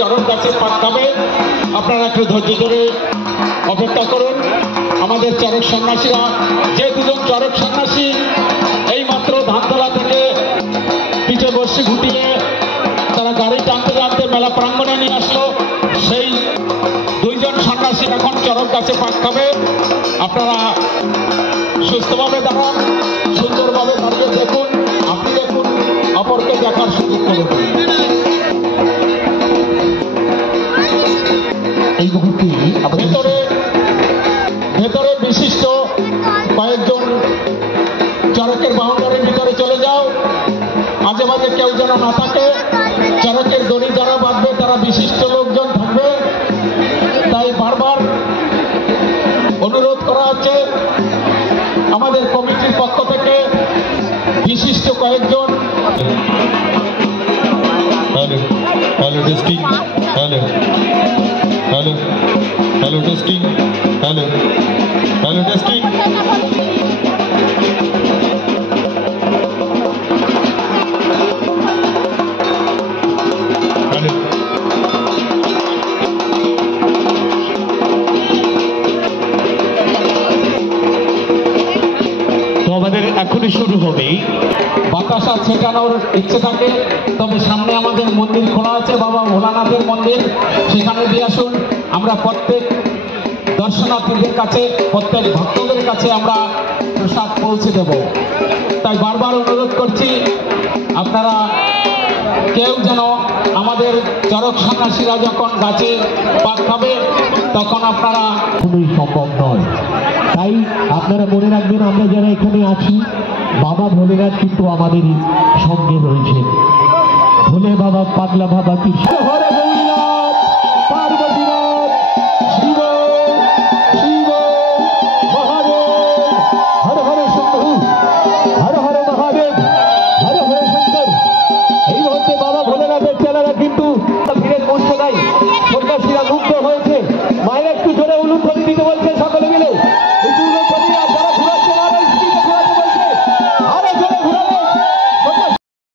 চরণ গাছে পাক খাবে। আপনারা একটু ধৈর্য ধরে অপেক্ষা করুন। আমাদের চরক সন্ন্যাসীরা, যে দুজন চরক সন্ন্যাসী এই মাত্র ধানতলা থেকে পিঠে বর্ষি ঘুটিয়ে তারা গাড়ি টানতে টানতে মেলা প্রাঙ্গণে নিয়ে আসলো, সেই দুইজন সন্ন্যাসী এখন চরক গাছে পাক খাবে। আপনারা সুস্থভাবে দাঁড়ান, সুন্দরভাবে দাঁড়িয়ে দেখুন, আপনি দেখুন, অপরকে দেখার সুযোগ করে দিন। এই মুহূর্তে ভেতরে বিশিষ্ট কয়েকজন চরকের বাউন্ডারির ভিতরে চলে যাও, মাঝে মাঝে কেউ যেন না থাকে। চরকের দড়ি যারা বাঁধবে তারা বিশিষ্ট লোকজন থাকবে, তাই বারবার অনুরোধ করা হচ্ছে আমাদের কমিটির পক্ষ থেকে বিশিষ্ট কয়েকজন। Hello hello testing, hello hello hello testing, hello hello testing. আমাদের এখনই শুরু হবে। বাতাসা ছেটানোর ইচ্ছে থাকে, তবে সামনে আমাদের মন্দির খোলা আছে, বাবা ভোলানাথের মন্দির, সেখানে দিয়ে আসুন। আমরা প্রত্যেক দর্শনার্থীদের কাছে, প্রত্যেক ভক্তদের কাছে আমরা প্রসাদ পৌঁছে দেব। তাই বারবার অনুরোধ করছি, আপনারা কেউ যেন আমাদের চরক সন্ন্যাসীরা যখন গাছে পাক খাবে তখন আপনারা কোনোই সম্ভব নয়। তাই আপনারা মনে রাখবেন, আমরা যারা এখানে আছি, বাবা ভোলেনাথ কিন্তু আমাদের সঙ্গে রয়েছেন। ভোলে বাবা, পাগলা বাবা, কৃষ্ণ হরে পার্বতীনাথ, শিব শিব মহা